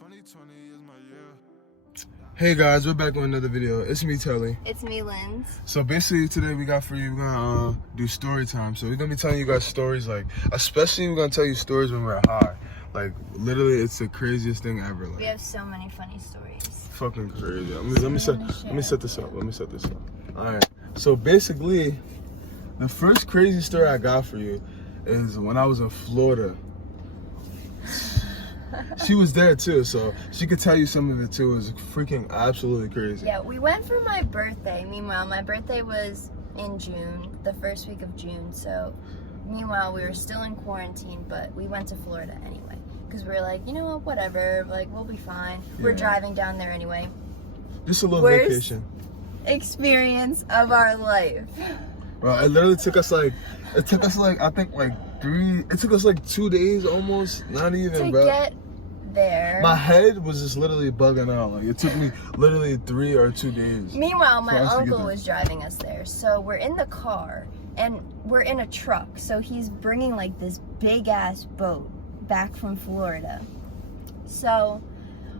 2020 is my year. Hey guys, we're back with another video. It's me, Telly. It's me, Linds. So basically today we got for you, we're gonna do story time. So we're gonna be telling you guys stories, like, especially we're gonna tell you stories when we're high. Like, literally, it's the craziest thing ever. Like, we have so many funny stories. Fucking crazy. Let me set this up. All right. So basically, the first crazy story I got for you is when I was in Florida. She was there too, so she could tell you some of it too. It was freaking absolutely crazy. Yeah, we went for my birthday. Meanwhile, my birthday was in June, the first week of June. So, meanwhile, we were still in quarantine, but we went to Florida anyway. Because we were like, you know what, whatever, like, we'll be fine. Yeah. We're driving down there anyway. Just a little vacation. Experience of our life. Bro, it literally took us like, I think like 2 days almost, not even, bro. To get there. My head was just literally bugging out. Like, it took me literally 3 or 2 days. Meanwhile, my uncle was driving us there. So we're in the car and we're in a truck. So he's bringing like this big ass boat back from Florida. So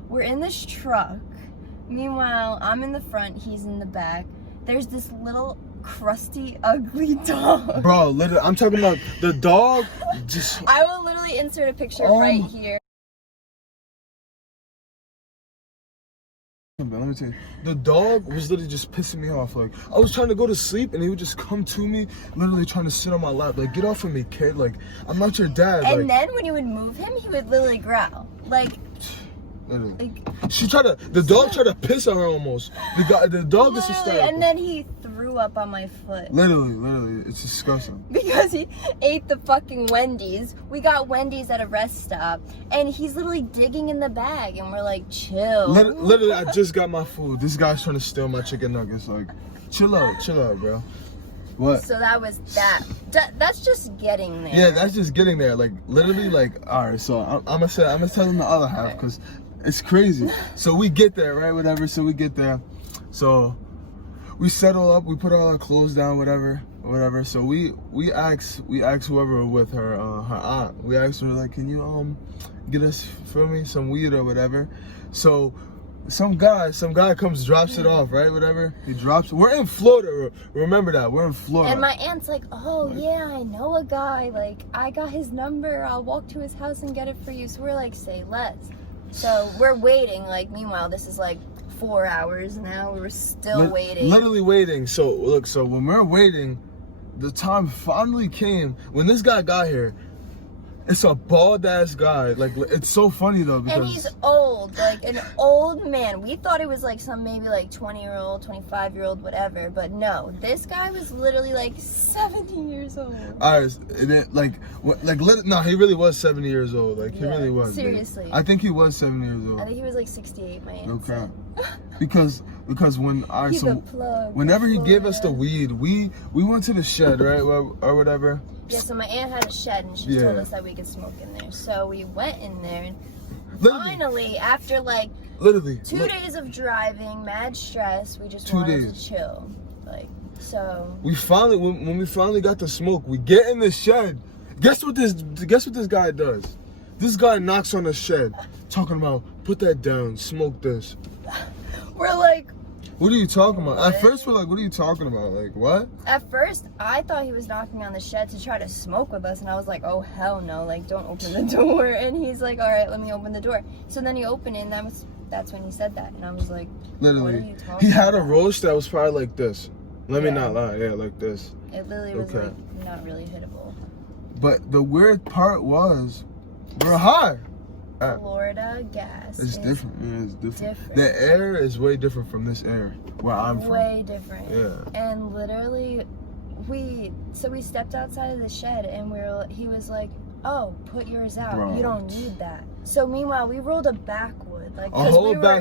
we're in this truck. Meanwhile, I'm in the front, he's in the back. There's this little crusty, ugly dog. Bro, literally, I'm talking about the dog. Just I will literally insert a picture right here. Let me tell you, the dog was literally just pissing me off. Like, I was trying to go to sleep and he would just come to me, literally trying to sit on my lap. Like, get off of me, kid. Like, I'm not your dad. And then when you would move him, he would literally growl. Like, literally. The dog tried to piss on her almost. The dog is hysterical. And then he threw up on my foot. Literally, it's disgusting. Because he ate the fucking Wendy's. We got Wendy's at a rest stop, and he's literally digging in the bag, and we're like, chill. Literally, I just got my food. This guy's trying to steal my chicken nuggets. Like, chill out, bro. What? So that was that. That's just getting there. Yeah, that's just getting there. Like, literally, like, all right. So I'm gonna tell them the other half because it's crazy. So we get there, right? Whatever. So we get there. So we settle up. We put all our clothes down. Whatever. So we ask whoever with her aunt. We asked her, like, can you get us, feel me, some weed or whatever. So some guy comes, drops it off, right? Whatever. He drops. We're in Florida. Remember that. We're in Florida. And my aunt's like, oh yeah, I know a guy. Like, I got his number. I'll walk to his house and get it for you. So we're like, say less. So we're waiting. Like, meanwhile, this is like 4 hours now. We were still waiting. Literally waiting. So look. So when we're waiting, the time finally came when this guy got here. It's a bald ass guy. Like, it's so funny though because, and he's old, like an old man. We thought it was like some maybe like 20-year-old, 25-year-old, whatever. But no, this guy was literally like 70 years old. All right, and then, no, he really was 70 years old. Like, he really was. Seriously. I think he was 70 years old. I think he was like 68, my aunt. Okay. Because when whenever he gave us the weed, we went to the shed, right, or whatever. Yeah, so my aunt had a shed and she told us that we could smoke in there. So we went in there and finally, after like 2 days of driving, mad stress, we just wanted to chill. Like, so we finally, when we finally got to smoke, we get in the shed. Guess what this guy does? This guy knocks on the shed, talking about, put that down, smoke this. We're like, what are you talking about? At first, we're like, what are you talking about? Like, what? At first, I thought he was knocking on the shed to try to smoke with us, and I was like, oh, hell no, like, don't open the door. And he's like, all right, let me open the door. So then he opened it, and that's when he said that. And I was like, literally, what are you talking he had about? a roach that was probably like this. Let me not lie. Yeah, like this. It literally was like not really hittable. But the weird part was, we're high. Florida gas. It's different. Yeah, it's different. The air is way different from this air where I'm from. Way different. Yeah. And literally, we stepped outside of the shed and he was like, oh, put yours out. Bro. You don't need that. So meanwhile, we rolled a backwood. Like,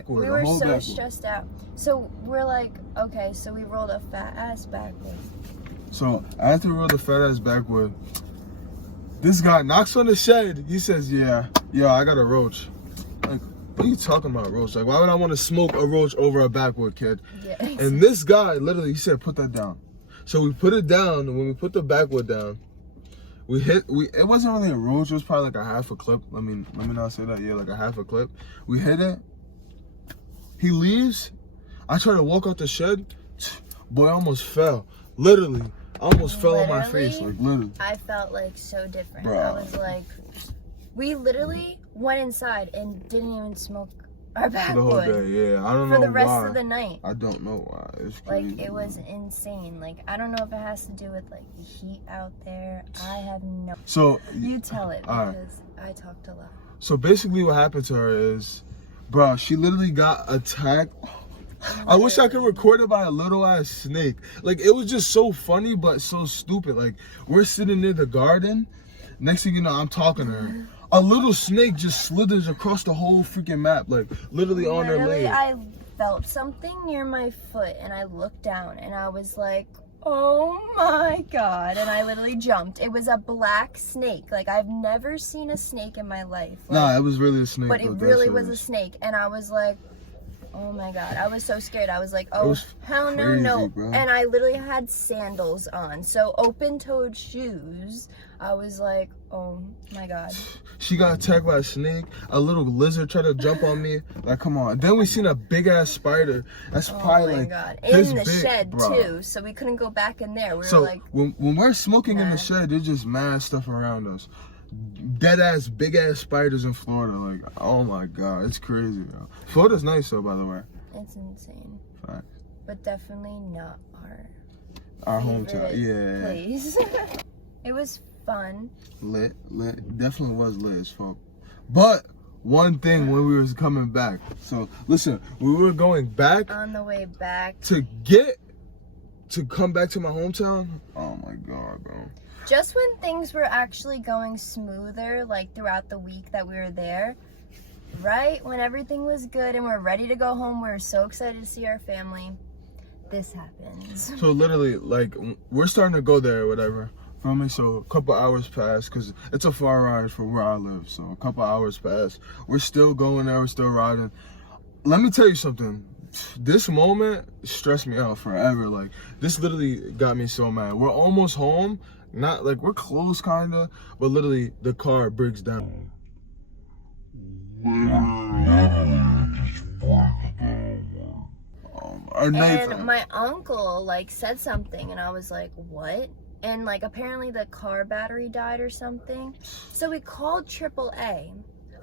we were so stressed out. So we're like, okay, so we rolled a fat ass backwood. So after we rolled a fat ass backwood, this guy knocks on the shed. He says, yeah, I got a roach. Like, what are you talking about, roach? Like, why would I want to smoke a roach over a backwood, kid? Yeah. And this guy, literally, he said, put that down. So we put it down, and when we put the backwood down, It wasn't really a roach, it was probably like a half a clip. Let me not say that. Yeah, like a half a clip. We hit it. He leaves. I try to walk out the shed. Boy, I almost fell. Literally. I almost fell on my face. Like, literally. I felt like so different. Bro. I was like, we literally went inside and didn't even smoke our backwood. The whole day, yeah. I don't know why. For the rest of the night. I don't know why. It's crazy. Like, it was insane. Like, I don't know if it has to do with, like, the heat out there. I have no... So... You tell it, right. because I talked a lot. So, basically what happened to her is, bro, she literally got attacked. I wish I could record it by a little ass snake. Like, it was just so funny, but so stupid. Like, we're sitting near the garden. Next thing you know, I'm talking to her. A little snake just slithers across the whole freaking map, like literally on her leg. I felt something near my foot, and I looked down, and I was like, oh my God. And I literally jumped. It was a black snake. Like, I've never seen a snake in my life. Like, nah, it was really a snake. But it really was a snake. And I was like, oh my God. I was so scared. I was like, oh, hell no, no. Bro. And I literally had sandals on. So open-toed shoes. I was like, oh my God. She got attacked by a snake. A little lizard tried to jump on me. Like, come on. Then we seen a big ass spider. That's probably like God. this In the big, shed bro. Too. So we couldn't go back in there. We so were like, when we're smoking in the shed, there's just mad stuff around us. Dead ass, big ass spiders in Florida. Like, oh my God, it's crazy, bro. Florida's nice though, by the way. It's insane. Facts. But definitely not Our hometown. Yeah. Place. It was fun. Lit. Definitely was lit as fuck. But one thing when we was coming back. So listen, we were going back. On the way back. To come back to my hometown. Oh my God, bro. Just when things were actually going smoother, like throughout the week that we were there, right when everything was good and we're ready to go home, we were so excited to see our family, this happens. So literally, like, we're starting to go there or whatever. Feel me? So a couple hours pass, because it's a far ride from where I live. So a couple hours pass. We're still going there. We're still riding. Let me tell you something. This moment stressed me out forever. Like, this literally got me so mad. We're almost home. Not like we're close, kinda, but literally the car breaks down. And my uncle like said something, and I was like, what? And like apparently the car battery died or something. So we called AAA.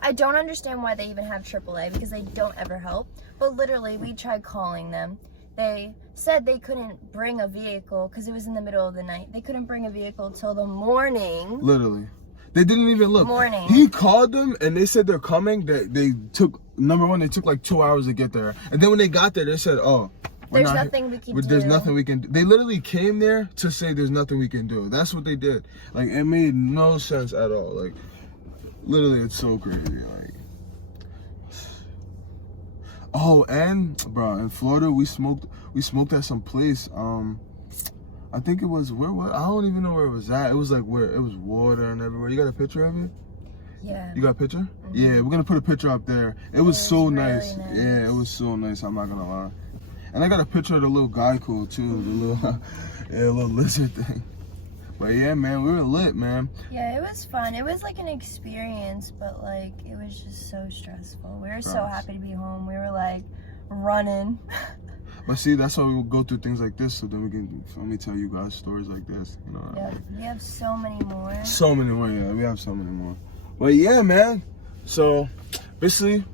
I don't understand why they even have AAA, because they don't ever help. But literally, we tried calling them. They said they couldn't bring a vehicle because it was in the middle of the night. They couldn't bring a vehicle till the morning. Literally. They didn't even look. Morning. He called them and they said they're coming. They took, number one, they took like 2 hours to get there. And then when they got there, they said, oh, there's nothing we can do. There's nothing we can do. They literally came there to say there's nothing we can do. That's what they did. Like, it made no sense at all. Like, literally, it's so crazy. Like, oh, and bro, in Florida, we smoked at some place. I think it was I don't even know where it was at. It was like where it was water and everywhere. You got a picture of it? Yeah. You got a picture? Mm-hmm. Yeah, we're gonna put a picture up there. It was so nice. Really nice. Yeah, it was so nice. I'm not gonna lie. And I got a picture of the little gecko too, the little, little lizard thing. But yeah, man, we were lit, man. Yeah, it was fun. It was like an experience, but like it was just so stressful. We were so happy to be home. We were like running. But see, that's why we would go through things like this, so then we can tell you guys stories like this. You know. Yeah, we have so many more. So many more, yeah. We have so many more. But yeah, man. So basically,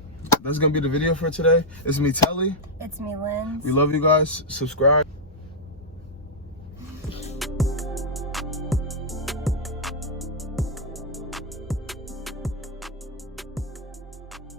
that's gonna be the video for today. It's me, Telly. It's me, Linds. We love you guys. Subscribe.